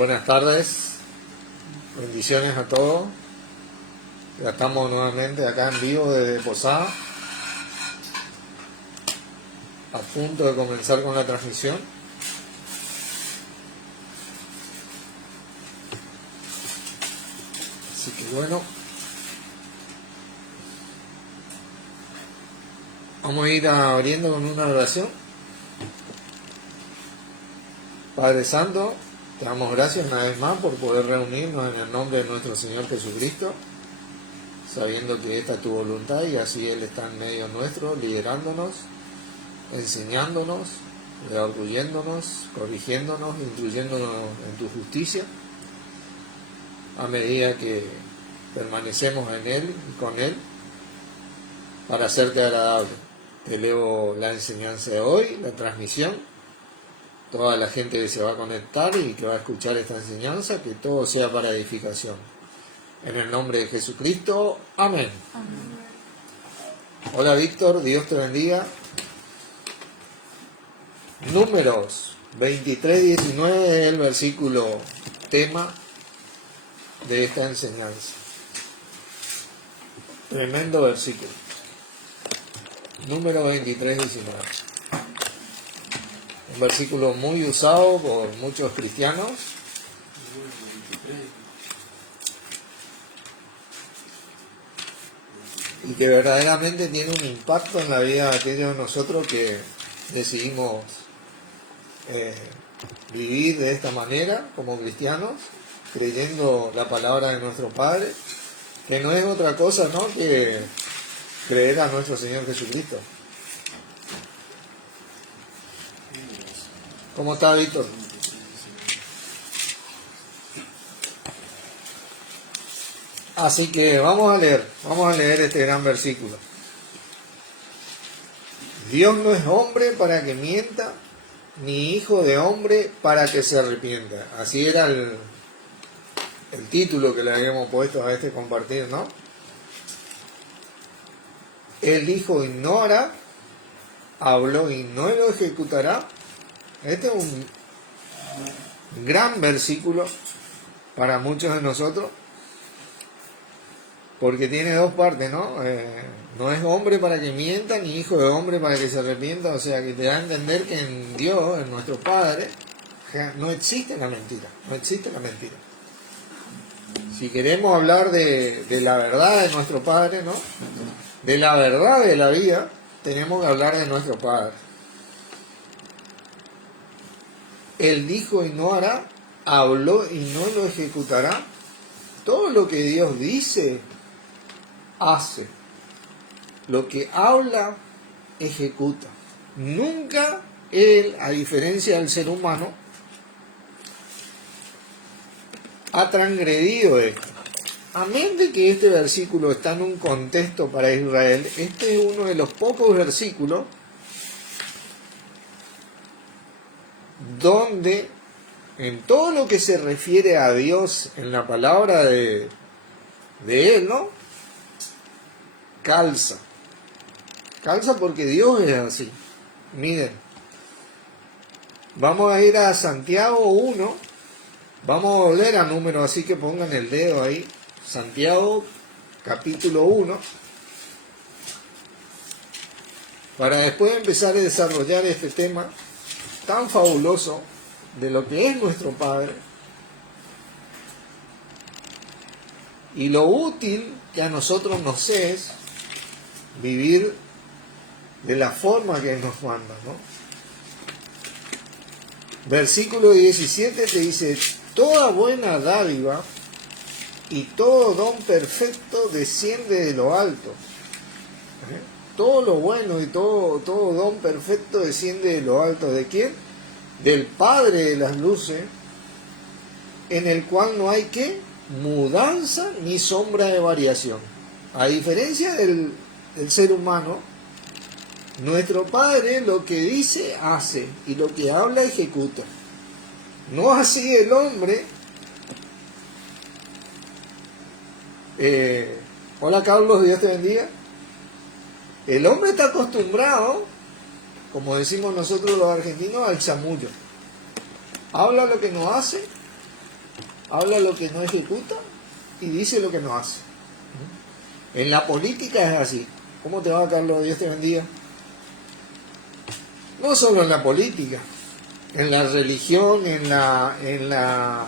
Buenas tardes, bendiciones a todos. Ya estamos nuevamente acá en vivo desde Posada, a punto de comenzar con la transmisión. Así que bueno, vamos a ir abriendo con una oración. Padre Santo, te damos gracias una vez más por poder reunirnos en el nombre de nuestro Señor Jesucristo, sabiendo que esta es tu voluntad y así Él está en medio nuestro, liderándonos, enseñándonos, redarguyéndonos, corrigiéndonos, instruyéndonos en tu justicia, a medida que permanecemos en Él y con Él, para hacerte agradable. Te elevo la enseñanza de hoy, la transmisión, toda la gente que se va a conectar y que va a escuchar esta enseñanza, que todo sea para edificación. En el nombre de Jesucristo, amén. Amén. Hola Víctor, Dios te bendiga. Números 23-19 es el versículo tema de esta enseñanza. Tremendo versículo. Número 23-19. Un versículo muy usado por muchos cristianos. Y que verdaderamente tiene un impacto en la vida de aquellos de nosotros que decidimos vivir de esta manera como cristianos, creyendo la palabra de nuestro Padre, que no es otra cosa, ¿no?, que creer a nuestro Señor Jesucristo. ¿Cómo está, Víctor? Así que vamos a leer este gran versículo. Dios no es hombre para que mienta, ni hijo de hombre para que se arrepienta. Así era el título que le habíamos puesto a este compartir, ¿no? Él dijo y no hará, habló y no lo ejecutará. Este es un gran versículo para muchos de nosotros, porque tiene dos partes, ¿no? No es hombre para que mienta, ni hijo de hombre para que se arrepienta. O sea, que te da a entender que en Dios, en nuestro Padre, no existe la mentira. No existe la mentira. Si queremos hablar de la verdad de nuestro Padre, ¿no?, de la verdad de la vida, tenemos que hablar de nuestro Padre. Él dijo y no hará, habló y no lo ejecutará. Todo lo que Dios dice, hace. Lo que habla, ejecuta. Nunca Él, a diferencia del ser humano, ha transgredido esto. Amén de que este versículo está en un contexto para Israel, este es uno de los pocos versículos donde en todo lo que se refiere a Dios en la palabra de Él, ¿no?, calza porque Dios es así. Miren, vamos a ir a Santiago 1, vamos a volver a Números, así que pongan el dedo ahí, Santiago capítulo 1, para después empezar a desarrollar este tema tan fabuloso de lo que es nuestro Padre y lo útil que a nosotros nos es vivir de la forma que nos manda, ¿no? Versículo 17 te dice: toda buena dádiva y todo don perfecto desciende de lo alto. Todo lo bueno y todo don perfecto desciende de lo alto. ¿De quién? Del Padre de las luces, en el cual no hay ¿qué? Mudanza ni sombra de variación. A diferencia del ser humano, nuestro Padre lo que dice, hace, y lo que habla, ejecuta. No así el hombre. Hola Carlos, Dios te bendiga. El hombre está acostumbrado, como decimos nosotros los argentinos, al chamullo. Habla lo que no hace habla lo que no ejecuta y dice lo que no hace. En la política es así. ¿Cómo te va, Carlos? Dios te bendiga. No solo en la política, en la religión, en la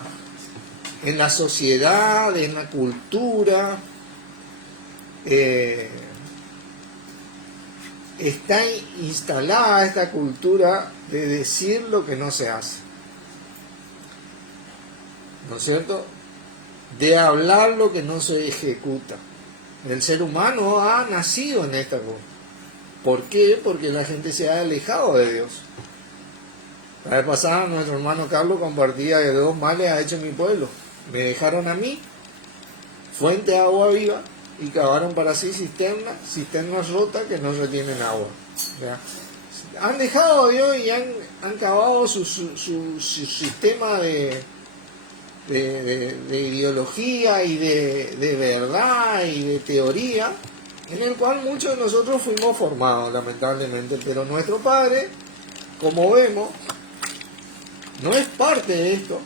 sociedad, en la cultura. Está instalada esta cultura de decir lo que no se hace, ¿no es cierto? De hablar lo que no se ejecuta. El ser humano ha nacido en esta cosa. ¿Por qué? Porque la gente se ha alejado de Dios. La vez pasada nuestro hermano Carlos compartía que 2 males ha hecho mi pueblo. Me dejaron a mí, fuente de agua viva, y cavaron para sí cisternas rotas que no retienen agua. O sea, han dejado a Dios y han cavado su sistema de ideología y de verdad y de teoría, en el cual muchos de nosotros fuimos formados, lamentablemente. Pero nuestro Padre, como vemos, no es parte de esto.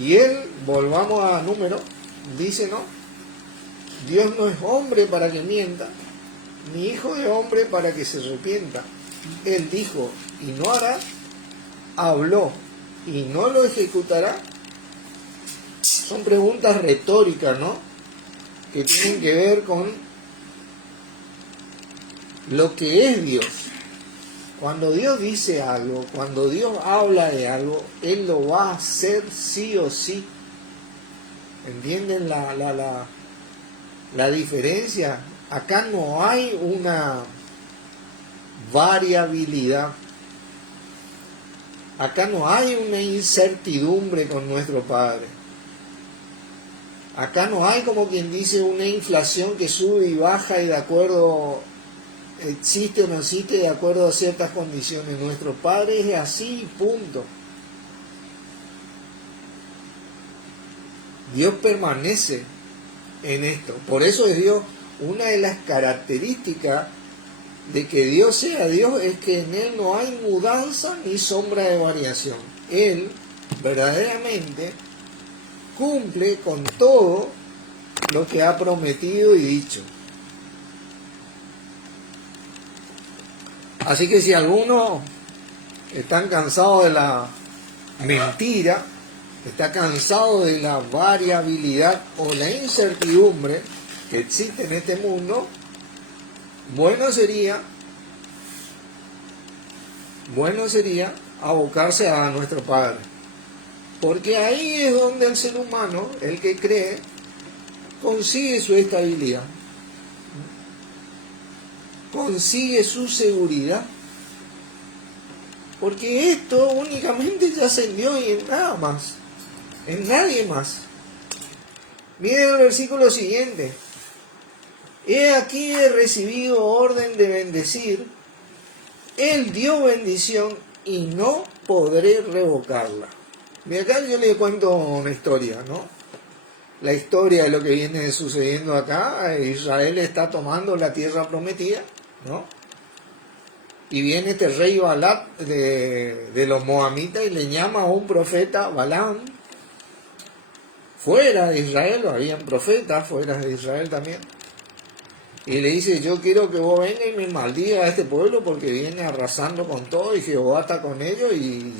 Y Él, volvamos a número, dice, ¿no? Dios no es hombre para que mienta, ni hijo de hombre para que se arrepienta. Él dijo y no hará, habló y no lo ejecutará. Son preguntas retóricas, ¿no? Que tienen que ver con lo que es Dios. Cuando Dios dice algo, cuando Dios habla de algo, Él lo va a hacer sí o sí. ¿Entienden la diferencia? Acá no hay una variabilidad. Acá no hay una incertidumbre con nuestro Padre. Acá no hay, como quien dice, una inflación que sube y baja y de acuerdo, existe o no existe, de acuerdo a ciertas condiciones. Nuestro Padre es así, punto. Dios permanece en esto. Por eso es Dios. Una de las características de que Dios sea Dios es que en Él no hay mudanza ni sombra de variación. Él verdaderamente cumple con todo lo que ha prometido y dicho. Así que si algunos están cansados de la mentira, está cansado de la variabilidad o la incertidumbre que existe en este mundo, bueno sería abocarse a nuestro Padre, porque ahí es donde el ser humano, el que cree, consigue su estabilidad, consigue su seguridad, porque esto únicamente ya se dio y en nada más, en nadie más. Miren el versículo siguiente: he aquí he recibido orden de bendecir, Él dio bendición y no podré revocarla. De acá yo le cuento una historia, ¿no? La historia de lo que viene sucediendo acá. Israel está tomando la tierra prometida, ¿no? Y viene este rey Balat de los moamitas y le llama a un profeta, Balaam. Fuera de Israel, habían profetas fuera de Israel también. Y le dice: yo quiero que vos vengas y me maldiga a este pueblo porque viene arrasando con todo y Jehová está con ellos, y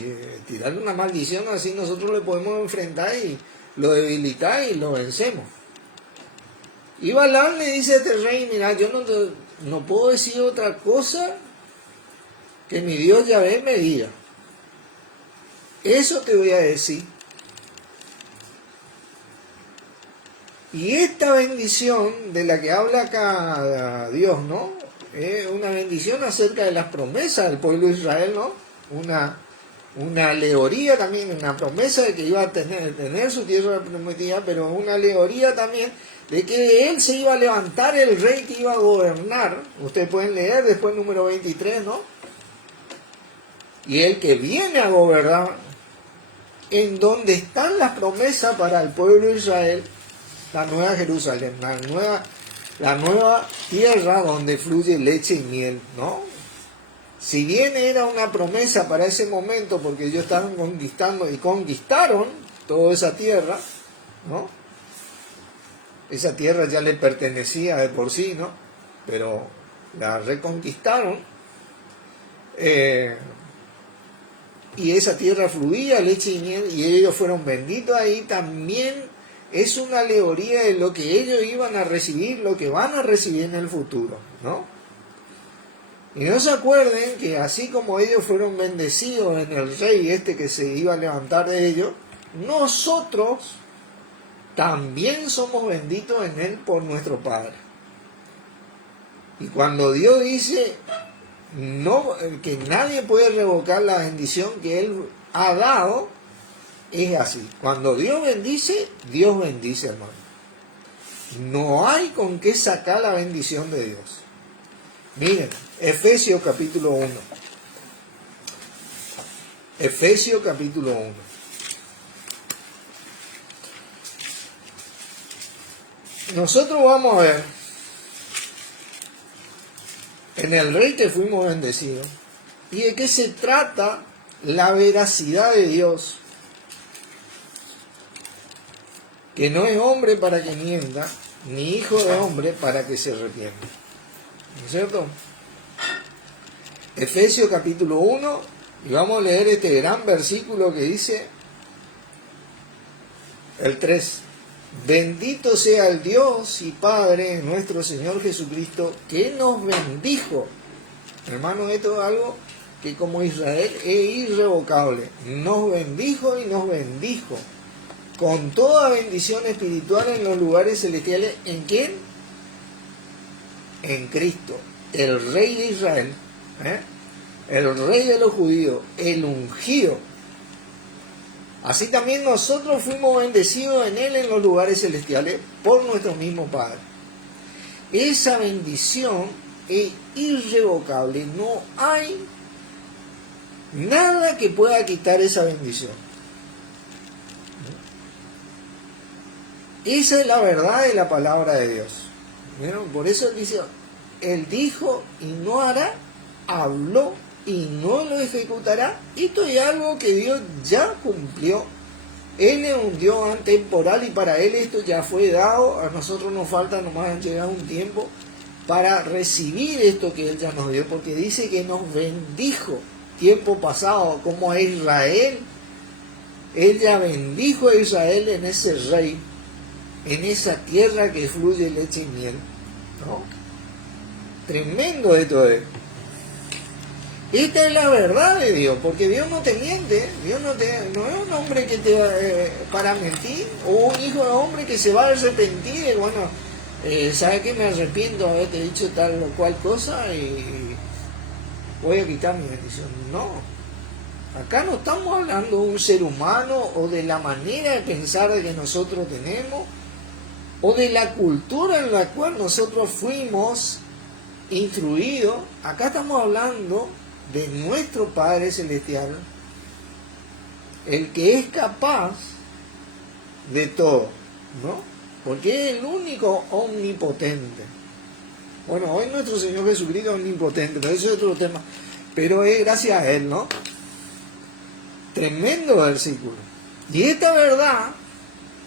tirarle una maldición, así nosotros le podemos enfrentar y lo debilitar y lo vencemos. Y Balaam le dice a este rey: mira, yo no puedo decir otra cosa que mi Dios Yahvé me diga. Eso te voy a decir. Y esta bendición de la que habla acá Dios, ¿no? Es una bendición acerca de las promesas del pueblo de Israel, ¿no? Una alegoría también, una promesa de que iba a tener su tierra prometida, pero una alegoría también de que de él se iba a levantar el rey que iba a gobernar. Ustedes pueden leer después número 23, ¿no? Y el que viene a gobernar, en donde están las promesas para el pueblo de Israel, la nueva Jerusalén, la nueva tierra donde fluye leche y miel, ¿no? Si bien era una promesa para ese momento, porque ellos estaban conquistando y conquistaron toda esa tierra, ¿no? Esa tierra ya le pertenecía de por sí, ¿no? Pero la reconquistaron, y esa tierra fluía leche y miel, y ellos fueron benditos ahí. También es una alegoría de lo que ellos iban a recibir, lo que van a recibir en el futuro, ¿no? Y no se acuerden que así como ellos fueron bendecidos en el rey este que se iba a levantar de ellos, nosotros también somos benditos en él por nuestro Padre. Y cuando Dios dice no, que nadie puede revocar la bendición que él ha dado, es así. Cuando Dios bendice, hermano. No hay con qué sacar la bendición de Dios. Miren, Efesios capítulo 1. Efesios capítulo 1. Nosotros vamos a ver, en el rey que fuimos bendecidos, y de qué se trata la veracidad de Dios, que no es hombre para que mienta, ni hijo de hombre para que se arrepienta. ¿No es cierto? Efesios capítulo 1, y vamos a leer este gran versículo que dice, el 3. Bendito sea el Dios y Padre de nuestro Señor Jesucristo, que nos bendijo. Hermano, esto es algo que como Israel es irrevocable. Nos bendijo y nos bendijo con toda bendición espiritual en los lugares celestiales. ¿En quién? En Cristo, el Rey de Israel, el Rey de los judíos, el ungido. Así también nosotros fuimos bendecidos en Él en los lugares celestiales por nuestro mismo Padre. Esa bendición es irrevocable. No hay nada que pueda quitar esa bendición. Esa es la verdad de la palabra de Dios. ¿Vieron? Por eso dice, Él dijo y no hará, habló y no lo ejecutará. Esto es algo que Dios ya cumplió. Él es un Dios atemporal y para Él esto ya fue dado. A nosotros nos falta nomás llegar un tiempo para recibir esto que Él ya nos dio, porque dice que nos bendijo tiempo pasado, como a Israel. Él ya bendijo a Israel en ese rey, en esa tierra que fluye leche y miel, ¿no? Tremendo esto es. Esta es la verdad de Dios, porque Dios no te miente. Dios no es un hombre que te para mentir, o un hijo de hombre que se va a arrepentir y bueno, ¿sabe qué? Me arrepiento de haberte dicho tal o cual cosa y voy a quitar mi bendición. No, acá no estamos hablando de un ser humano o de la manera de pensar que nosotros tenemos o de la cultura en la cual nosotros fuimos instruidos. Acá estamos hablando de nuestro Padre Celestial, el que es capaz de todo, ¿no? Porque es el único omnipotente. Bueno, hoy nuestro Señor Jesucristo es omnipotente, pero eso es otro tema. Pero es gracias a Él, ¿no? Tremendo versículo. Y esta verdad,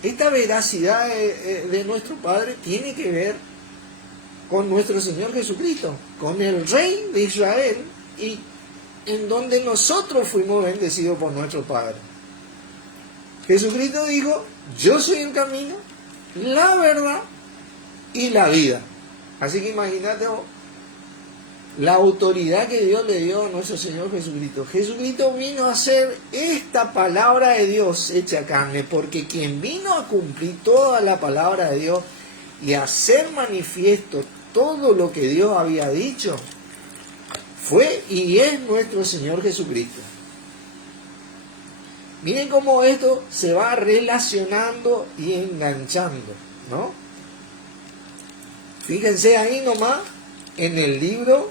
esta veracidad de nuestro Padre tiene que ver con nuestro Señor Jesucristo, con el Rey de Israel, y en donde nosotros fuimos bendecidos por nuestro Padre. Jesucristo dijo, yo soy el camino, la verdad y la vida. Así que imagínate la autoridad que Dios le dio a nuestro Señor Jesucristo. Jesucristo vino a hacer esta palabra de Dios hecha carne, porque quien vino a cumplir toda la palabra de Dios y a hacer manifiesto todo lo que Dios había dicho, fue y es nuestro Señor Jesucristo. Miren cómo esto se va relacionando y enganchando, ¿no? Fíjense ahí nomás en el libro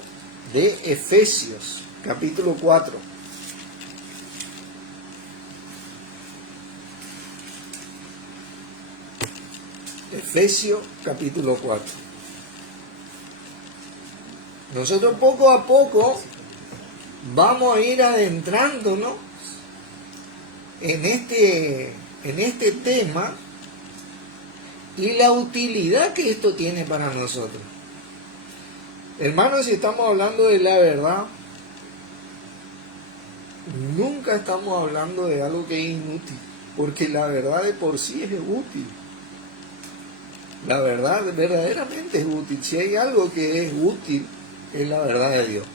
de Efesios, capítulo 4. Efesios, capítulo 4. Nosotros poco a poco vamos a ir adentrándonos en este en este tema y la utilidad que esto tiene para nosotros. Hermanos, si estamos hablando de la verdad, nunca estamos hablando de algo que es inútil, porque la verdad de por sí es útil. La verdad verdaderamente es útil. Si hay algo que es útil, es la verdad de Dios,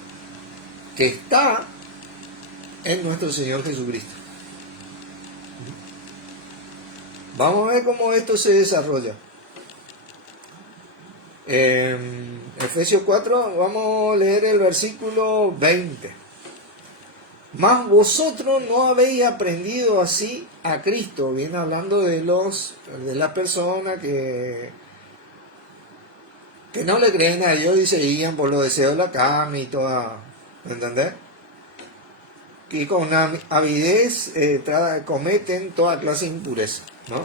que está en nuestro Señor Jesucristo. Vamos a ver cómo esto se desarrolla. En Efesios 4 vamos a leer el versículo 20. Mas vosotros no habéis aprendido así a Cristo. Viene hablando de las personas que no le creen a Dios y se guían por los deseos de la carne y toda, ¿entendés? Que con avidez cometen toda clase de impureza, ¿no?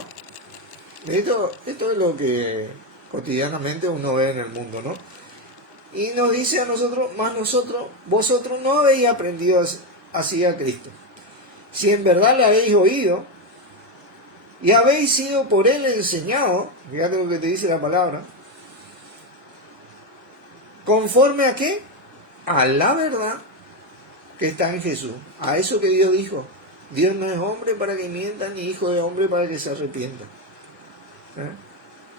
Esto es lo que cotidianamente uno ve en el mundo, ¿no? Y nos dice a nosotros, más vosotros no habéis aprendido así a Cristo. Si en verdad le habéis oído y habéis sido por él enseñado, fíjate lo que te dice la palabra, ¿conforme a qué? A la verdad que está en Jesús. A eso que Dios dijo. Dios no es hombre para que mienta, ni hijo de hombre para que se arrepienta.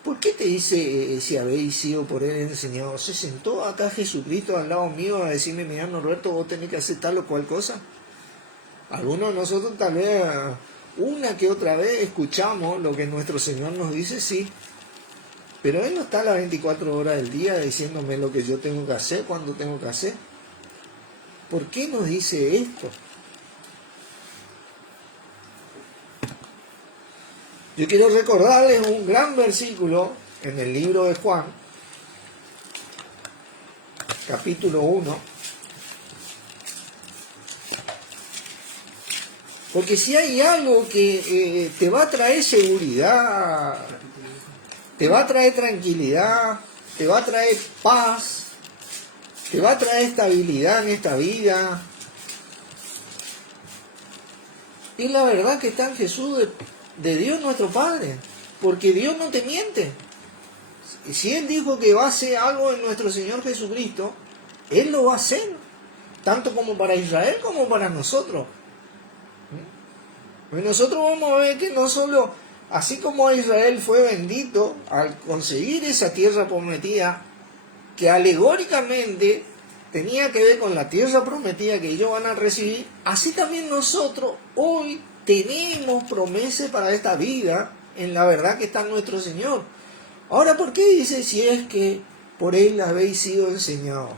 ¿Por qué te dice si habéis sido por él enseñado? ¿Se sentó acá Jesucristo al lado mío a decirme, mira Norberto, vos tenés que hacer tal o cual cosa? Algunos de nosotros tal vez una que otra vez escuchamos lo que nuestro Señor nos dice, sí. Pero Él no está las 24 horas del día diciéndome lo que yo tengo que hacer, cuando tengo que hacer. ¿Por qué nos dice esto? Yo quiero recordarles un gran versículo en el libro de Juan, capítulo 1. Porque si hay algo que te va a traer seguridad, te va a traer tranquilidad, te va a traer paz, te va a traer estabilidad en esta vida, y la verdad que está en Jesús de Dios nuestro Padre, porque Dios no te miente. Si Él dijo que va a hacer algo en nuestro Señor Jesucristo, Él lo va a hacer, tanto como para Israel como para nosotros. Pues nosotros vamos a ver que no solo, así como Israel fue bendito al conseguir esa tierra prometida, que alegóricamente tenía que ver con la tierra prometida que ellos van a recibir, así también nosotros hoy tenemos promesas para esta vida en la verdad que está en nuestro Señor. Ahora, ¿por qué dice si es que por Él habéis sido enseñados?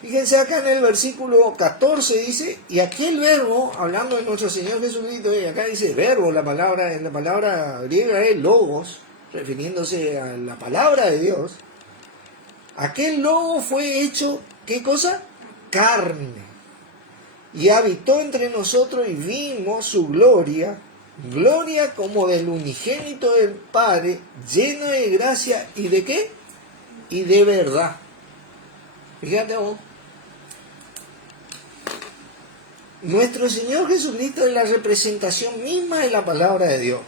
Fíjense acá en el versículo 14 dice, y aquel verbo, hablando de nuestro Señor Jesucristo, y acá dice verbo, la palabra griega es logos, refiriéndose a la palabra de Dios. Aquel logo fue hecho, ¿qué cosa? Carne. Y habitó entre nosotros y vimos su gloria, gloria como del unigénito del Padre, lleno de gracia y de ¿qué? Y de verdad. Fíjate vos. Nuestro Señor Jesucristo es la representación misma de la palabra de Dios.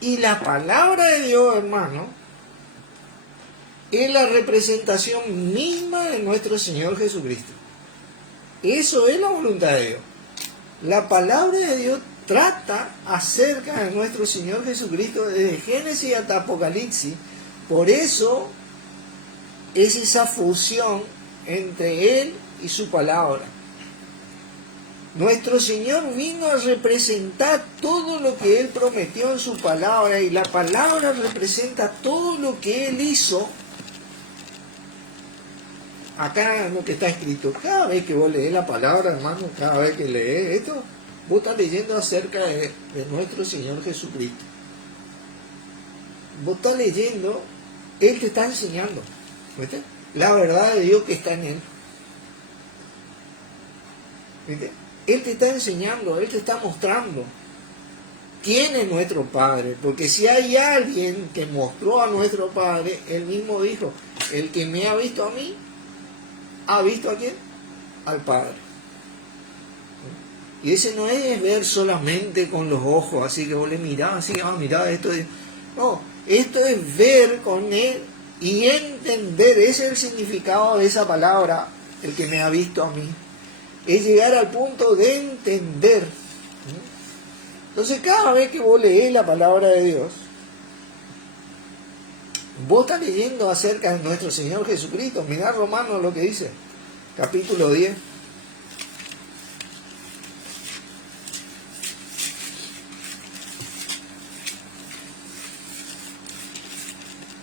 Y la palabra de Dios, hermano, es la representación misma de nuestro Señor Jesucristo. Eso es la voluntad de Dios. La palabra de Dios trata acerca de nuestro Señor Jesucristo desde Génesis hasta Apocalipsis. Por eso es esa fusión entre Él y su palabra. Nuestro Señor vino a representar todo lo que Él prometió en su palabra, y la palabra representa todo lo que Él hizo. Acá lo que está escrito, cada vez que vos lees la palabra, hermano, cada vez que lees esto, vos estás leyendo acerca de nuestro Señor Jesucristo. Vos estás leyendo, Él te está enseñando, ¿viste? La verdad de Dios que está en Él. ¿Viste? Él te está enseñando, Él te está mostrando quién es nuestro Padre. Porque si hay alguien que mostró a nuestro Padre, Él mismo dijo, el que me ha visto a mí, ¿ha visto a quién? Al Padre. Y ese no es ver solamente con los ojos, así que vos le mirás, así, mirá, esto es... No, esto es ver con él y entender, ese es el significado de esa palabra, el que me ha visto a mí. Es llegar al punto de entender. Entonces, cada vez que vos lees la palabra de Dios, vos estás leyendo acerca de nuestro Señor Jesucristo. Mirá Romanos lo que dice, capítulo 10.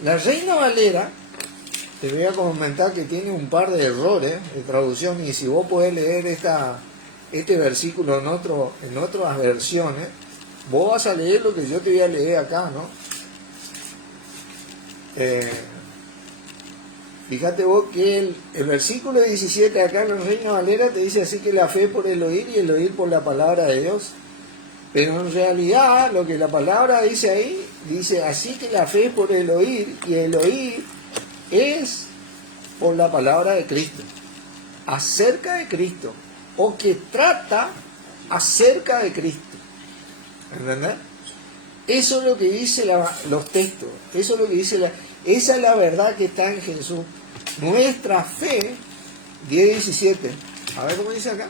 La Reina Valera, te voy a comentar que tiene un par de errores de traducción, y si vos podés leer este versículo en otras versiones, vos vas a leer lo que yo te voy a leer acá, ¿no? Fíjate vos que el versículo 17 acá en la Reina Valera te dice así, que la fe por el oír y el oír por la palabra de Dios. Pero en realidad lo que la palabra dice ahí, dice así que la fe es por el oír, y el oír es por la palabra de Cristo, acerca de Cristo, o que trata acerca de Cristo. ¿Entendés? Eso es lo que dice los textos, eso es lo que dice esa es la verdad que está en Jesús. Nuestra fe, 10:17, a ver cómo dice acá,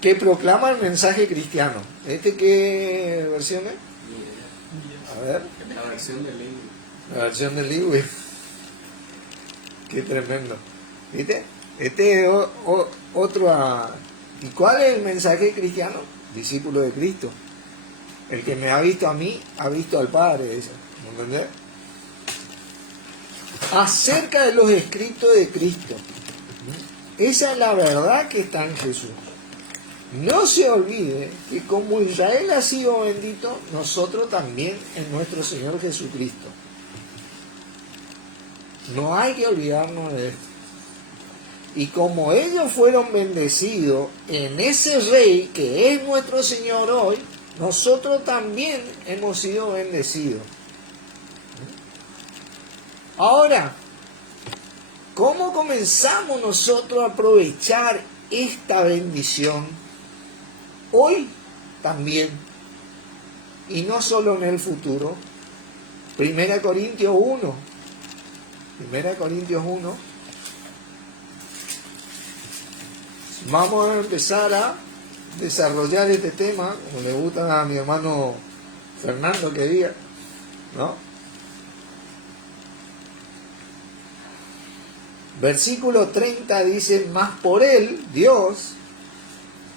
que proclama el mensaje cristiano. ¿Qué versión es? A ver. La versión del libro. La versión del libro. Qué tremendo. ¿Viste? Este es otro. ¿Y cuál es el mensaje cristiano? Discípulo de Cristo. El que me ha visto a mí, ha visto al Padre. Eso. ¿Me entendés? Acerca de los escritos de Cristo. Esa es la verdad que está en Jesús. No se olvide que como Israel ha sido bendito, nosotros también en nuestro Señor Jesucristo. No hay que olvidarnos de esto. Y como ellos fueron bendecidos en ese Rey que es nuestro Señor hoy, nosotros también hemos sido bendecidos. Ahora, ¿cómo comenzamos nosotros a aprovechar esta bendición? Hoy también, y no solo en el futuro. 1 Corintios 1. Vamos a empezar a desarrollar este tema, como le gusta a mi hermano Fernando que diga, ¿no? Versículo 30 dice, mas por él, Dios,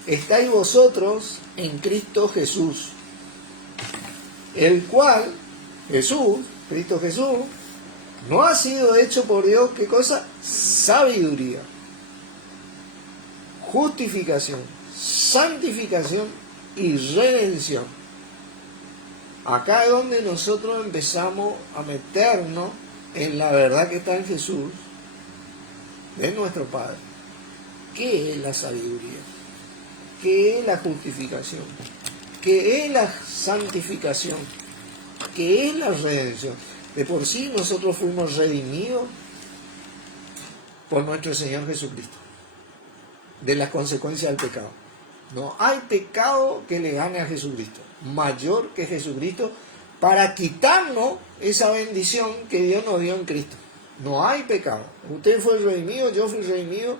estáis vosotros en Cristo Jesús, el cual, Cristo Jesús, no ha sido hecho por Dios, ¿qué cosa? Sabiduría, justificación, santificación y redención. Acá es donde nosotros empezamos a meternos en la verdad que está en Jesús, de nuestro Padre. ¿Qué es la sabiduría? ¿Qué es la justificación? ¿Qué es la santificación? ¿Qué es la redención? De por sí nosotros fuimos redimidos por nuestro Señor Jesucristo de las consecuencias del pecado. No hay pecado que le gane a Jesucristo, mayor que Jesucristo, para quitarnos esa bendición que Dios nos dio en Cristo. No hay pecado. Usted fue redimido, yo fui redimido.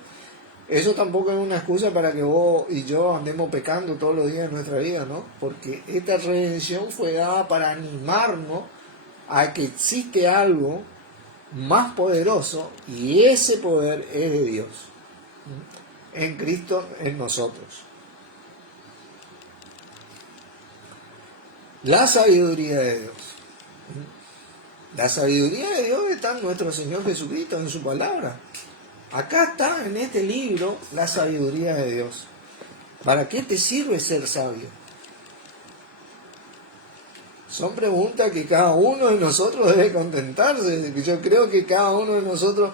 Eso tampoco es una excusa para que vos y yo andemos pecando todos los días de nuestra vida, ¿no? Porque esta redención fue dada para animarnos a que existe algo más poderoso, y ese poder es de Dios, en Cristo, en nosotros. La sabiduría de Dios. La sabiduría de Dios está en nuestro Señor Jesucristo, en su palabra. Acá está en este libro la sabiduría de Dios. ¿Para qué te sirve ser sabio? Son preguntas que cada uno de nosotros debe contentarse. Yo creo que cada uno de nosotros...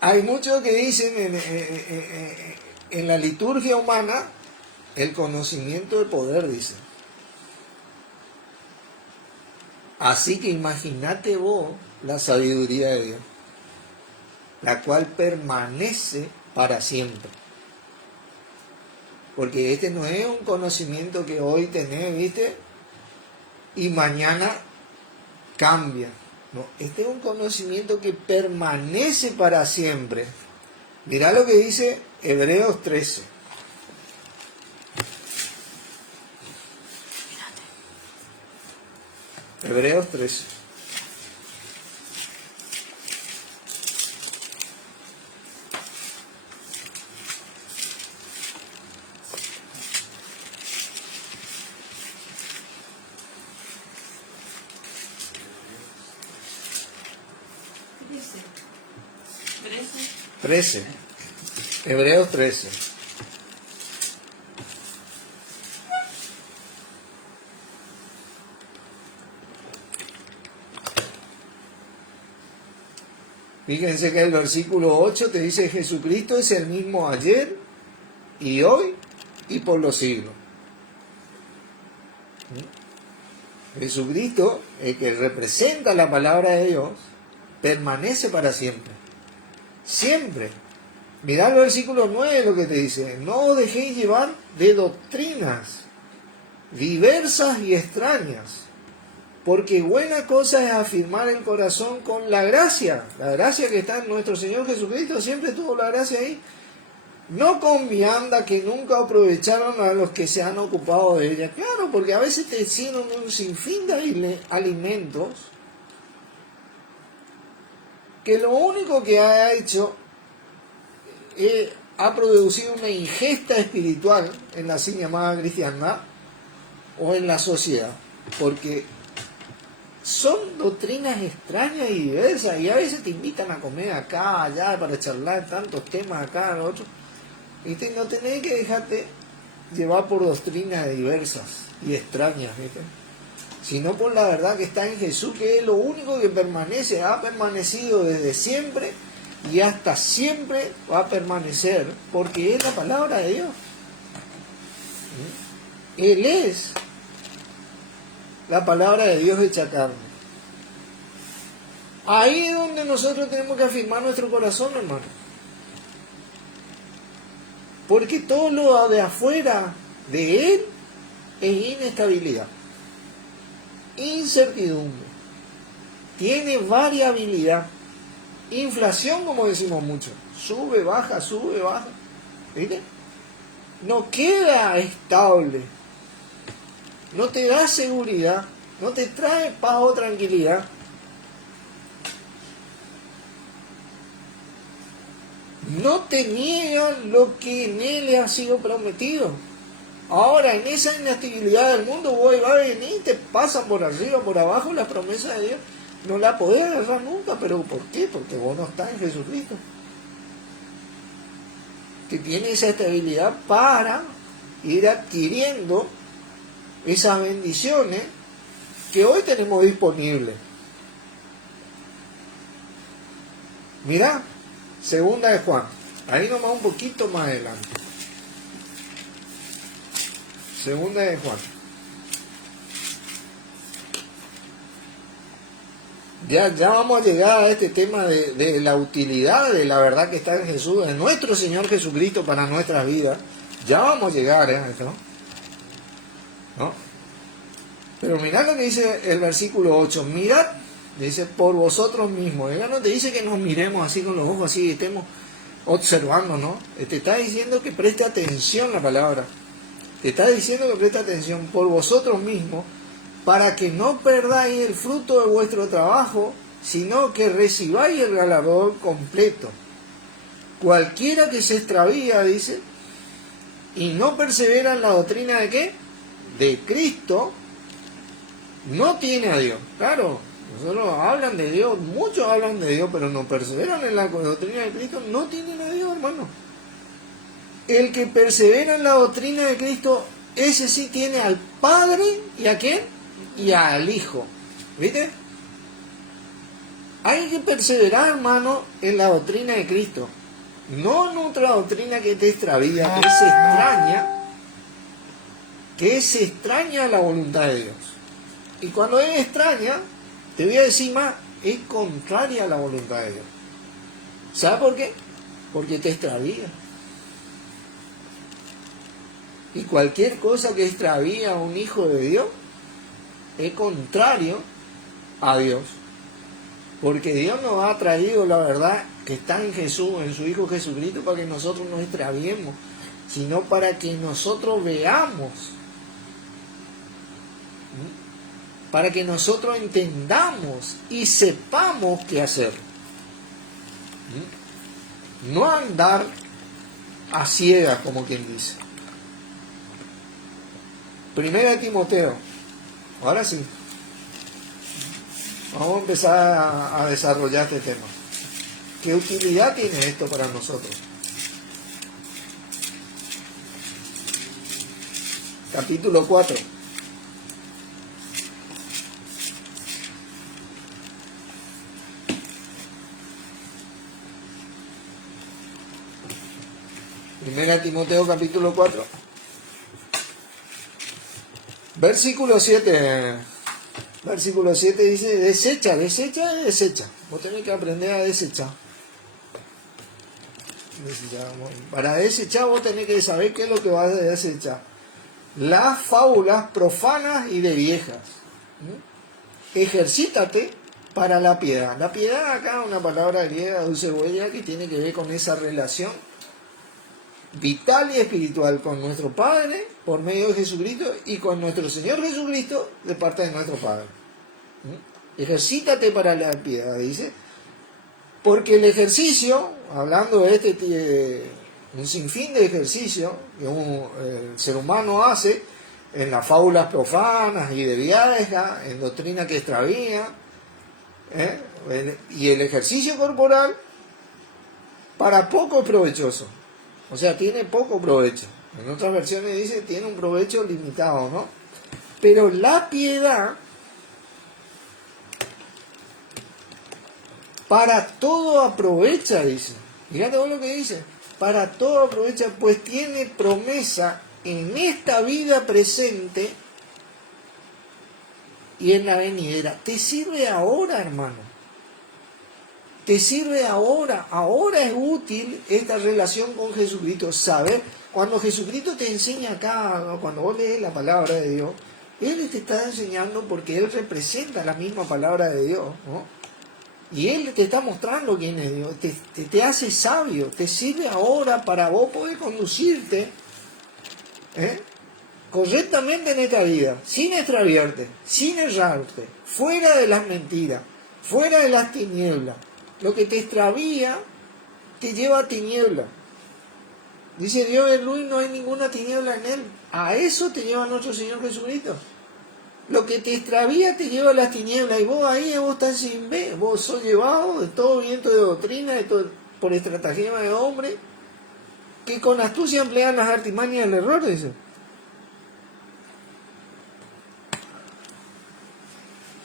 Hay muchos que dicen en la liturgia humana, el conocimiento de poder, dicen. Así que imagínate vos la sabiduría de Dios, la cual permanece para siempre. Porque este no es un conocimiento que hoy tenés, ¿viste? Y mañana cambia. No, este es un conocimiento que permanece para siempre. Mirá lo que dice Hebreos 13. Hebreos 13. Dice 13. 13. Hebreos 13. Fíjense que el versículo 8 te dice: Jesucristo es el mismo ayer y hoy y por los siglos. Jesucristo, el que representa la palabra de Dios, permanece para siempre. Siempre. Mirá el versículo 9 lo que te dice: no os dejéis llevar de doctrinas diversas y extrañas, porque buena cosa es afirmar el corazón con la gracia que está en nuestro Señor Jesucristo. Siempre tuvo la gracia ahí. No con vianda que nunca aprovecharon a los que se han ocupado de ella. Claro, porque a veces te hicieron un sinfín de alimentos que lo único que ha hecho ha producido una ingesta espiritual en la así llamada cristiandad o en la sociedad, porque son doctrinas extrañas y diversas, y a veces te invitan a comer acá, allá, para charlar tantos temas acá, lo otro. ¿Viste? No tenés que dejarte llevar por doctrinas diversas y extrañas, ¿viste? Sino por la verdad que está en Jesús, que es lo único que permanece, ha permanecido desde siempre y hasta siempre va a permanecer, porque es la palabra de Dios. Él es la palabra de Dios hecha carne. Ahí es donde nosotros tenemos que afirmar nuestro corazón, hermano. Porque todo lo de afuera de Él es inestabilidad, incertidumbre, tiene variabilidad, inflación, como decimos mucho, sube, baja, ¿viste? No queda estable, no te da seguridad, no te trae paz o tranquilidad. No te niegan lo que en Él le ha sido prometido. Ahora, en esa inestabilidad del mundo, vos vas a venir y te pasan por arriba, por abajo las promesas de Dios. No la podés agarrar nunca, pero ¿por qué? Porque vos no estás en Jesucristo, que tiene esa estabilidad para ir adquiriendo esas bendiciones que hoy tenemos disponibles. Mirá, segunda de Juan, ahí nomás un poquito más adelante. Segunda de Juan. Ya vamos a llegar a este tema de la utilidad de la verdad que está en Jesús, en nuestro Señor Jesucristo para nuestras vidas. Ya vamos a llegar a esto, ¿no? Pero mirad lo que dice el versículo 8. Mirad, dice, por vosotros mismos. Ella no te dice que nos miremos así con los ojos así, estemos observando, ¿no? Te está diciendo que preste atención a la palabra. Te está diciendo que preste atención por vosotros mismos, para que no perdáis el fruto de vuestro trabajo, sino que recibáis el galardón completo. Cualquiera que se extravía, dice, y no persevera en la doctrina de ¿qué? De Cristo, no tiene a Dios. Claro, nosotros hablan de Dios, muchos hablan de Dios, pero no perseveran en la doctrina de Cristo, no tienen a Dios, hermano. El que persevera en la doctrina de Cristo, ese sí tiene al Padre, ¿y a quién? Y al Hijo. ¿Viste? Hay que perseverar, hermano, en la doctrina de Cristo. No en otra doctrina que te extravía, que se extraña a la voluntad de Dios. Y cuando es extraña, te voy a decir más, es contraria a la voluntad de Dios. ¿Sabes por qué? porque te extravía. Y cualquier cosa que extravía a un hijo de Dios es contrario a Dios. Porque Dios nos ha traído la verdad que está en Jesús, en su Hijo Jesucristo, para que nosotros no extraviemos, sino para que nosotros veamos, para que nosotros entendamos y sepamos qué hacer. No andar a ciegas, como quien dice. Primera de Timoteo. Ahora sí. Vamos a empezar a desarrollar este tema. ¿Qué utilidad tiene esto para nosotros? Capítulo 4. Primera Timoteo capítulo 4. Versículo 7. Versículo 7 dice, desecha. Vos tenés que aprender a desechar. Para desechar vos tenés que saber qué es lo que vas a desechar. Las fábulas profanas y de viejas. Ejercítate para la piedad. La piedad acá es una palabra griega, dulcebuella, que tiene que ver con esa relación vital y espiritual con nuestro Padre por medio de Jesucristo y con nuestro Señor Jesucristo de parte de nuestro Padre. Ejercítate para la piedad, dice, porque el ejercicio, hablando de un sinfín de ejercicio que el ser humano hace en las fábulas profanas y de vieja, en doctrina que extravía, y el ejercicio corporal para poco es provechoso. O sea, tiene poco provecho. En otras versiones dice, tiene un provecho limitado, ¿no? Pero la piedad, para todo aprovecha, dice. Fíjate vos lo que dice. Para todo aprovecha, pues tiene promesa en esta vida presente y en la venidera. Te sirve ahora, hermano. Te sirve ahora. Ahora es útil esta relación con Jesucristo. Saber, cuando Jesucristo te enseña acá, cuando vos lees la palabra de Dios, Él te está enseñando porque Él representa la misma palabra de Dios, ¿no? Y Él te está mostrando quién es Dios. Te hace sabio. Te sirve ahora para vos poder conducirte correctamente en esta vida, sin extraviarte, sin errarte, fuera de las mentiras, fuera de las tinieblas. Lo que te extravía te lleva a tiniebla. Dice Dios es luz y no hay ninguna tiniebla en Él. A eso te lleva nuestro Señor Jesucristo. Lo que te extravía te lleva a las tinieblas y vos ahí estás sin ver. Vos sos llevado de todo viento de doctrina, por estratagema de hombre, que con astucia emplean las artimañas del error, dice.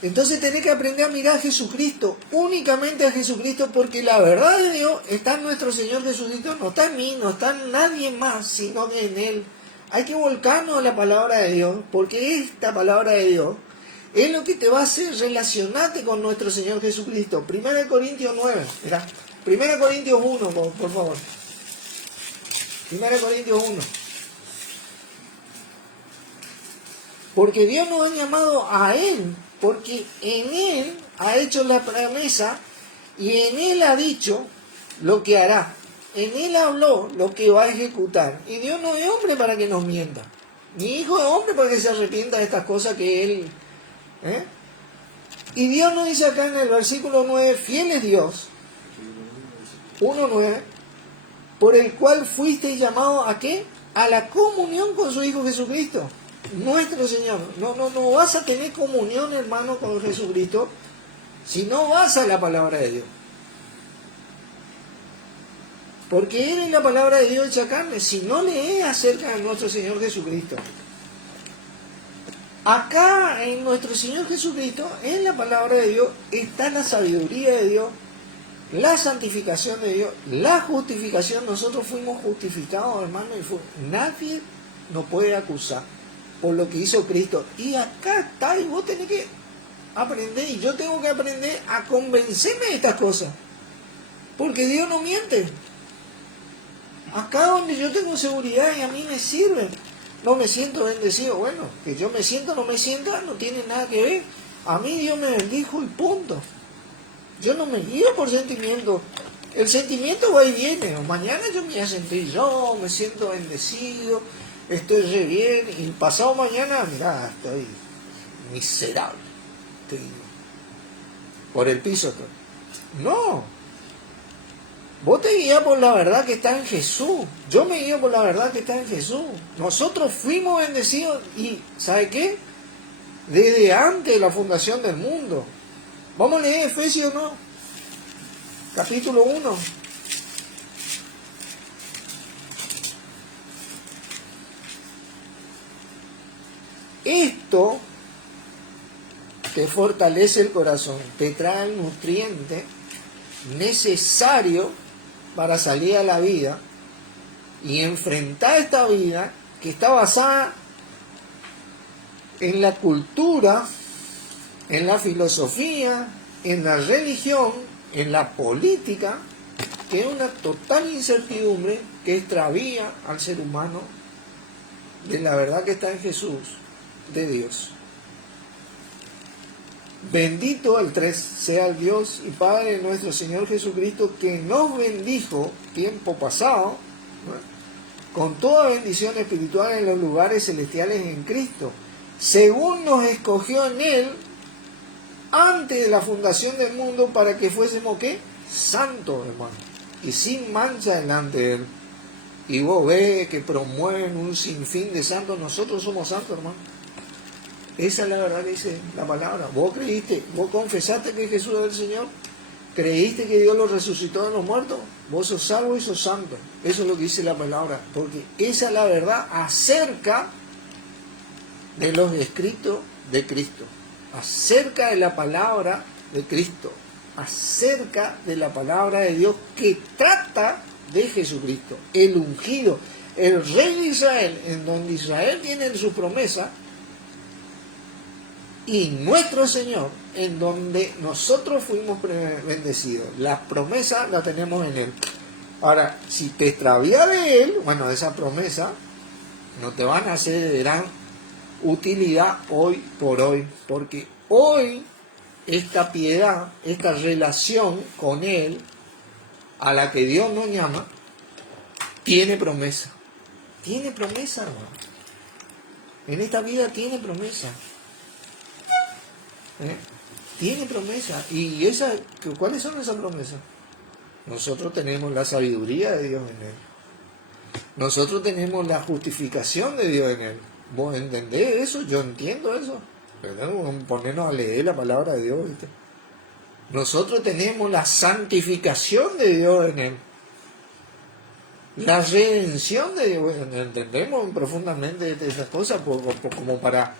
Entonces tenés que aprender a mirar a Jesucristo, únicamente a Jesucristo, porque la verdad de Dios está en nuestro Señor Jesucristo, no está en mí, no está en nadie más, sino en Él. Hay que volcarnos a la palabra de Dios, porque esta palabra de Dios es lo que te va a hacer relacionarte con nuestro Señor Jesucristo. 1 Corintios 9, mirá. 1 Corintios 1, por favor. 1 Corintios 1. Porque Dios nos ha llamado a Él, porque en Él ha hecho la promesa y en Él ha dicho lo que hará. En Él habló lo que va a ejecutar. Y Dios no es hombre para que nos mienta, ni hijo de hombre para que se arrepienta de estas cosas que Él... Y Dios nos dice acá en el versículo 9, fiel es Dios, 1:9, por el cual fuisteis llamados ¿a qué? A la comunión con su Hijo Jesucristo, nuestro Señor. No vas a tener comunión, hermano, con Jesucristo si no vas a la palabra de Dios. Porque Él es la palabra de Dios hecha carne. Si no lees acerca de nuestro Señor Jesucristo, acá en nuestro Señor Jesucristo, en la palabra de Dios, está la sabiduría de Dios, la santificación de Dios, la justificación. Nosotros fuimos justificados, hermano, y nadie nos puede acusar por lo que hizo Cristo. Y acá está, y vos tenés que aprender, y yo tengo que aprender a convencerme de estas cosas, porque Dios no miente. Acá donde yo tengo seguridad y a mí me sirve. No me siento bendecido. Bueno, que yo me siento o no me sienta no tiene nada que ver. A mí Dios me bendijo y punto. Yo no me guío por sentimiento. El sentimiento va y viene. Mañana yo me voy a sentir yo, me siento bendecido, estoy re bien. Y pasado mañana, mirá, estoy miserable. Estoy por el piso. No. Vos te guías por la verdad que está en Jesús. Yo me guío por la verdad que está en Jesús. Nosotros fuimos bendecidos y, ¿sabe qué? Desde antes de la fundación del mundo. Vamos a leer Efesios, ¿no? Capítulo 1. Esto te fortalece el corazón, te trae el nutriente necesario para salir a la vida y enfrentar esta vida que está basada en la cultura, en la filosofía, en la religión, en la política, que es una total incertidumbre que extravía al ser humano de la verdad que está en Jesús, de Dios. Bendito el 3 sea el Dios y Padre de nuestro Señor Jesucristo, que nos bendijo tiempo pasado, ¿no?, con toda bendición espiritual en los lugares celestiales en Cristo, según nos escogió en Él antes de la fundación del mundo, para que fuésemos, ¿qué? Santos, hermano, y sin mancha delante de Él. Y vos ves que promueven un sinfín de santos. Nosotros somos santos, hermano. Esa es la verdad que dice la palabra. Vos creíste, vos confesaste que Jesús es el Señor, creíste que Dios lo resucitó de los muertos, vos sos salvo y sos santo. Eso es lo que dice la palabra, porque esa es la verdad acerca de los escritos de Cristo, acerca de la palabra de Cristo, acerca de la palabra de Dios que trata de Jesucristo, el ungido, el rey de Israel, en donde Israel tiene su promesa, y nuestro Señor, en donde nosotros fuimos bendecidos. La promesa la tenemos en Él. Ahora, si te extravías de Él, bueno, esa promesa no te van a hacer de gran utilidad hoy por hoy, porque hoy esta piedad, esta relación con Él, a la que Dios nos llama, tiene promesa. Tiene promesa, hermano. En esta vida tiene promesa. Tiene promesa. ¿Y cuáles son esas promesas? Nosotros tenemos la sabiduría de Dios en Él. Nosotros tenemos la justificación de Dios en Él. ¿Vos entendés eso? Yo entiendo eso. ¿Verdad? Vamos a ponernos a leer la palabra de Dios, ¿viste? Nosotros tenemos la santificación de Dios en Él. La redención de Dios. Entendemos profundamente de esas cosas como para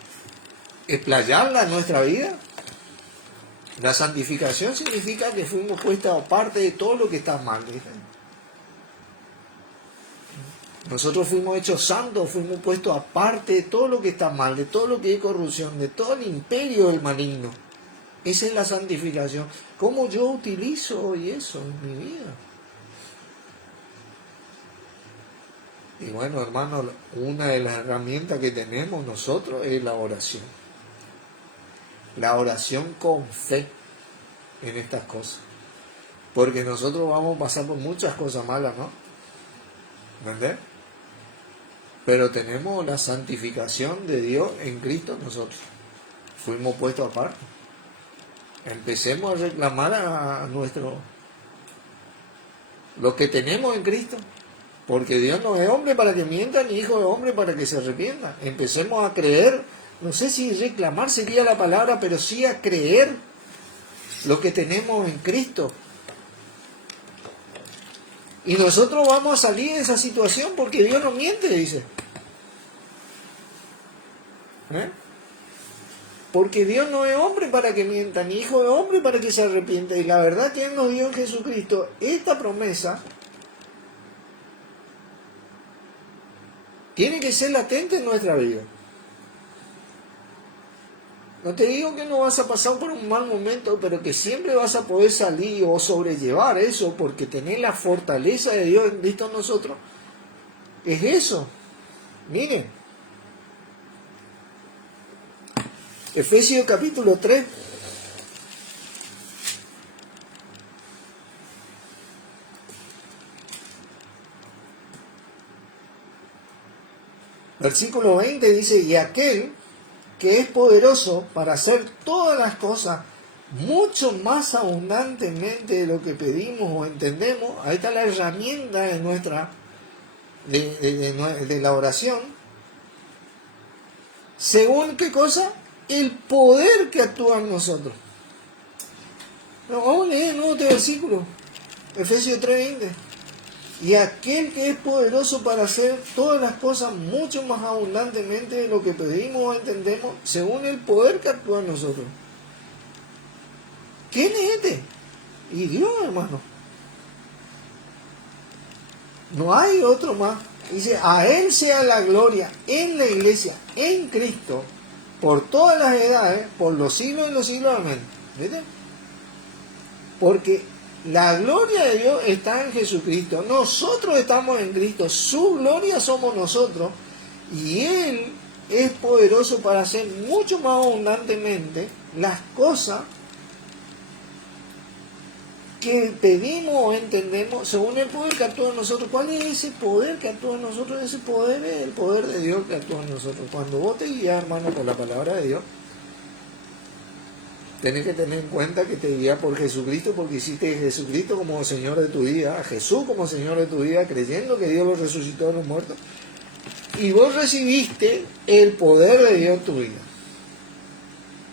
explayarla en nuestra vida. La santificación significa que fuimos puestos aparte de todo lo que está mal. ¿Viste? Nosotros fuimos hechos santos, fuimos puestos aparte de todo lo que está mal, de todo lo que hay corrupción, de todo el imperio del maligno. Esa es la santificación. ¿Cómo yo utilizo hoy eso en mi vida? Y bueno, hermano, una de las herramientas que tenemos nosotros es la oración. La oración con fe en estas cosas. Porque nosotros vamos a pasar por muchas cosas malas, ¿no? ¿Entendés? Pero tenemos la santificación de Dios en Cristo nosotros. Fuimos puestos aparte. Empecemos a reclamar a lo que tenemos en Cristo. Porque Dios no es hombre para que mienta, ni hijo de hombre para que se arrepienta. Empecemos a creer, no sé si reclamar sería la palabra, pero sí a creer lo que tenemos en Cristo. Y nosotros vamos a salir de esa situación porque Dios no miente, dice. Porque Dios no es hombre para que mienta, ni hijo de hombre para que se arrepienta. Y la verdad que Él nos dio en Jesucristo esta promesa tiene que ser latente en nuestra vida. No te digo que no vas a pasar por un mal momento, pero que siempre vas a poder salir o sobrellevar eso, porque tenés la fortaleza de Dios en Cristo en nosotros, es eso. Miren, Efesios capítulo 3. Versículo 20 dice, y aquel que es poderoso para hacer todas las cosas mucho más abundantemente de lo que pedimos o entendemos. Ahí está la herramienta de nuestra de la oración. ¿Según qué cosa? El poder que actúa en nosotros. No, vamos a leer de nuevo este versículo. Efesios 3:20. Y aquel que es poderoso para hacer todas las cosas mucho más abundantemente de lo que pedimos o entendemos, según el poder que actúa en nosotros. ¿Quién es este? Y Dios, hermano. No hay otro más. Dice, a Él sea la gloria en la iglesia, en Cristo, por todas las edades, por los siglos de los siglos. Amén. ¿Viste? Porque la gloria de Dios está en Jesucristo. Nosotros estamos en Cristo. Su gloria somos nosotros. Y Él es poderoso para hacer mucho más abundantemente las cosas que pedimos o entendemos según el poder que actúa en nosotros. ¿Cuál es ese poder que actúa en nosotros? Ese poder es el poder de Dios que actúa en nosotros. Cuando vos te guías, hermano, por la palabra de Dios, tenés que tener en cuenta que te guía por Jesucristo, porque hiciste a Jesucristo como Señor de tu vida, a Jesús como Señor de tu vida, creyendo que Dios lo resucitó de los muertos, y vos recibiste el poder de Dios en tu vida,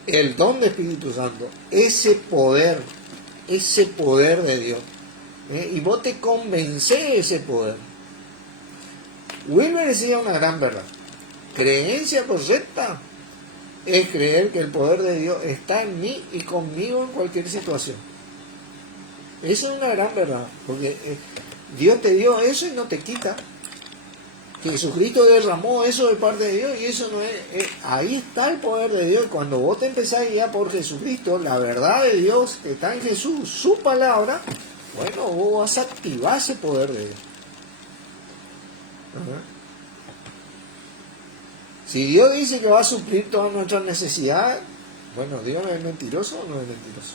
el don de Espíritu Santo, ese poder de Dios, y vos te convencés de ese poder. Wilber decía una gran verdad: creencia correcta es creer que el poder de Dios está en mí y conmigo en cualquier situación. Eso es una gran verdad, porque Dios te dio eso y no te quita. Jesucristo derramó eso de parte de Dios y eso no es, ahí está el poder de Dios. Cuando vos te empezás a guiar por Jesucristo, la verdad de Dios que está en Jesús, su palabra, bueno, vos vas a activar ese poder de Dios. Si Dios dice que va a suplir todas nuestras necesidades, bueno, ¿Dios es mentiroso o no es mentiroso?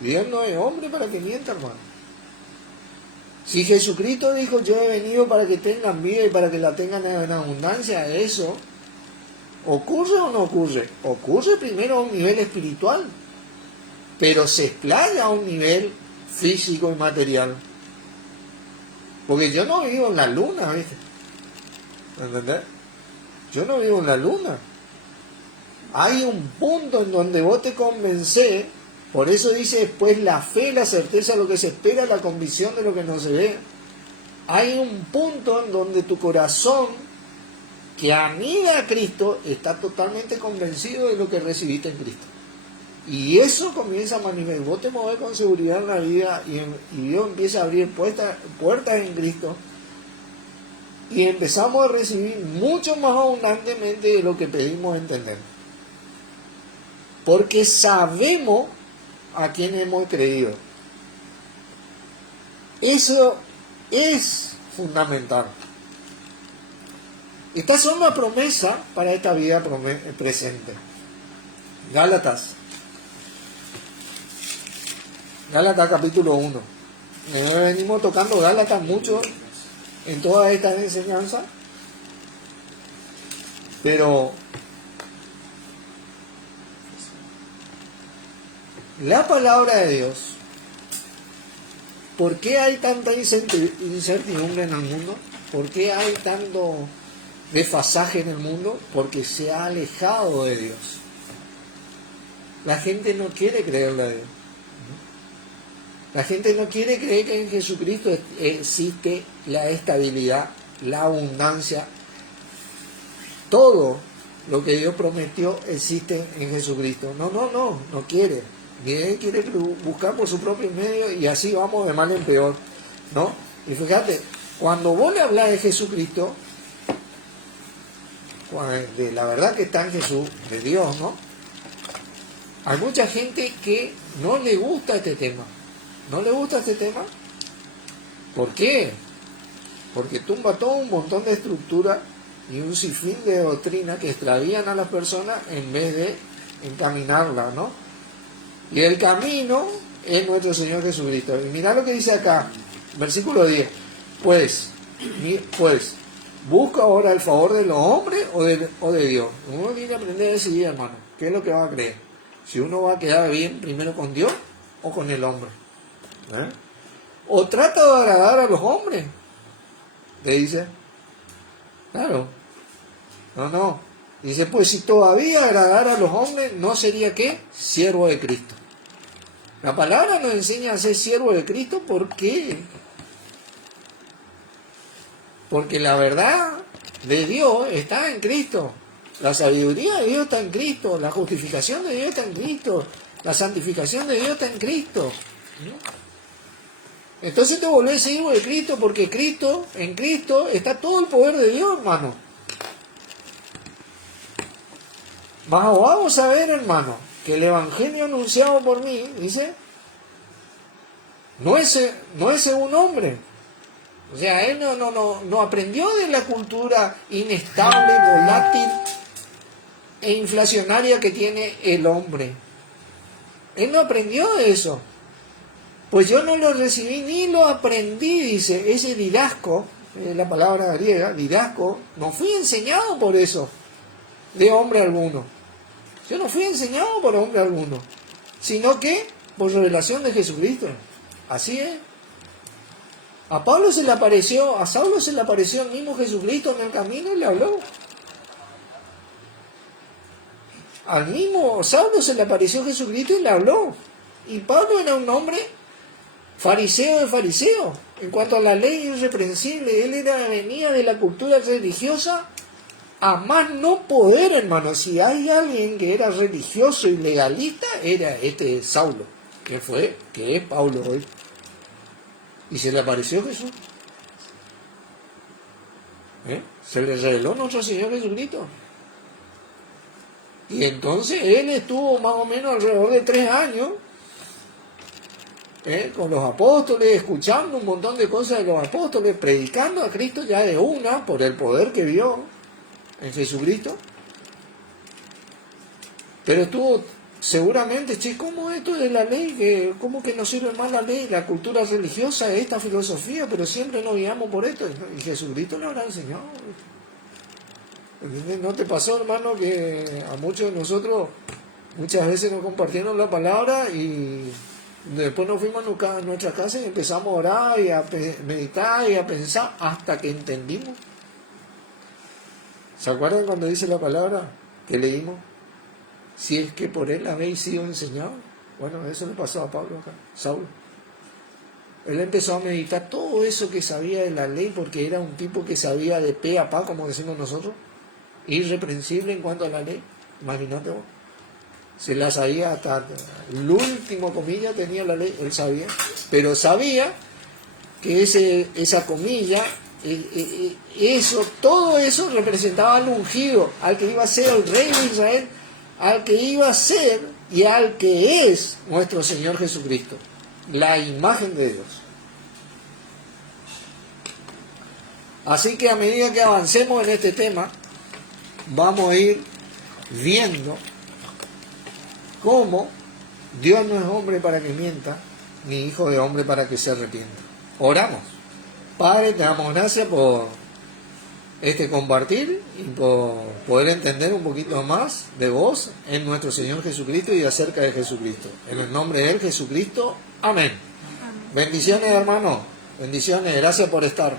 Dios no es hombre para que mienta, hermano. Si Jesucristo dijo, yo he venido para que tengan vida y para que la tengan en abundancia, ¿eso ocurre o no ocurre? Ocurre primero a un nivel espiritual, pero se explaya a un nivel físico y material. Porque yo no vivo en la luna, ¿viste? ¿Entendés? Yo no vivo en la luna. Hay un punto en donde vos te convencés. Por eso dice después la fe, la certeza de lo que se espera, la convicción de lo que no se ve. Hay un punto en donde tu corazón, que anida a Cristo, está totalmente convencido de lo que recibiste en Cristo. Y eso comienza a manifestar. Vos te movés con seguridad en la vida y Dios empieza a abrir puertas en Cristo. Y empezamos a recibir mucho más abundantemente de lo que pedimos entender. Porque sabemos a quién hemos creído. Eso es fundamental. Estas son las promesas para esta vida presente. Gálatas capítulo 1. Venimos tocando Gálatas mucho en todas estas enseñanzas, pero la palabra de Dios, ¿por qué hay tanta incertidumbre en el mundo? ¿Por qué hay tanto desfasaje en el mundo? Porque se ha alejado de Dios. La gente no quiere creerle a Dios. La gente no quiere creer que en Jesucristo existe la estabilidad, la abundancia. Todo lo que Dios prometió existe en Jesucristo. No quiere. Ni él quiere buscar por su propio medio y así vamos de mal en peor, ¿no? Y fíjate, cuando vos le hablas de Jesucristo, de la verdad que está en Jesús, de Dios, ¿no? Hay mucha gente que no le gusta este tema. ¿No le gusta este tema? ¿Por qué? porque tumba todo un montón de estructura y un sinfín de doctrina que extravían a las personas en vez de encaminarla, ¿no? Y el camino es nuestro Señor Jesucristo. Y mirá lo que dice acá, versículo 10. Pues, ¿busca ahora el favor de los hombres o de Dios? Uno tiene que aprender a decidir, hermano, qué es lo que va a creer. Si uno va a quedar bien primero con Dios o con el hombre. O trata de agradar a los hombres. ¿Qué dice? Claro. No. Dice, pues si todavía agradara a los hombres, ¿no sería qué? Siervo de Cristo. La palabra nos enseña a ser siervo de Cristo. ¿Por qué? Porque la verdad de Dios está en Cristo. La sabiduría de Dios está en Cristo. La justificación de Dios está en Cristo. La santificación de Dios está en Cristo. Entonces te volvés siervo de Cristo porque en Cristo está todo el poder de Dios, hermano. Mas vamos a ver, hermano, que el evangelio anunciado por mí, dice, no es según hombre. O sea, él no aprendió de la cultura inestable, volátil e inflacionaria que tiene el hombre. Él no aprendió de eso. Pues yo no lo recibí ni lo aprendí, dice, ese didasco, la palabra griega, didasco, no fui enseñado por eso, de hombre alguno. Yo no fui enseñado por hombre alguno, sino que por revelación de Jesucristo. Así es. A Saulo se le apareció el mismo Jesucristo en el camino y le habló. Al mismo Saulo se le apareció Jesucristo y le habló. Y Pablo era un hombre fariseo de fariseo. En cuanto a la ley irreprensible, él venía de la cultura religiosa a más no poder, hermano. Si hay alguien que era religioso y legalista, era este Saulo, que es Pablo hoy. Y se le apareció Jesús. Se le reveló nuestro Señor Jesucristo. Y entonces él estuvo más o menos alrededor de 3 años con los apóstoles, escuchando un montón de cosas de los apóstoles, predicando a Cristo ya de una, por el poder que vio en Jesucristo. Pero estuvo seguramente, ¿cómo esto de la ley? ¿Cómo que nos sirve más la ley, la cultura religiosa, esta filosofía? Pero siempre nos guiamos por esto. Y Jesucristo le habrá enseñado. ¿Entendés? ¿No te pasó, hermano, que a muchos de nosotros muchas veces nos compartieron la palabra y después nos fuimos a nuestra casa y empezamos a orar y a meditar y a pensar hasta que entendimos? ¿Se acuerdan cuando dice la palabra que leímos? Si es que por él habéis sido enseñados. Bueno, eso le pasó a Pablo acá, Saulo. Él empezó a meditar todo eso que sabía de la ley, porque era un tipo que sabía de pe a pa, como decimos nosotros, irreprensible en cuanto a la ley. Imagínate vos. Se la sabía hasta el último comilla tenía la ley, él sabía. Pero sabía que esa comilla, todo eso representaba al ungido, al que iba a ser el rey de Israel, al que iba a ser y al que es nuestro Señor Jesucristo, la imagen de Dios. Así que a medida que avancemos en este tema, vamos a ir viendo cómo Dios no es hombre para que mienta, ni hijo de hombre para que se arrepienta. Oramos. Padre, te damos gracias por compartir y por poder entender un poquito más de vos en nuestro Señor Jesucristo y acerca de Jesucristo. En el nombre de Él, Jesucristo. Amén. Bendiciones, hermano. Bendiciones. Gracias por estar.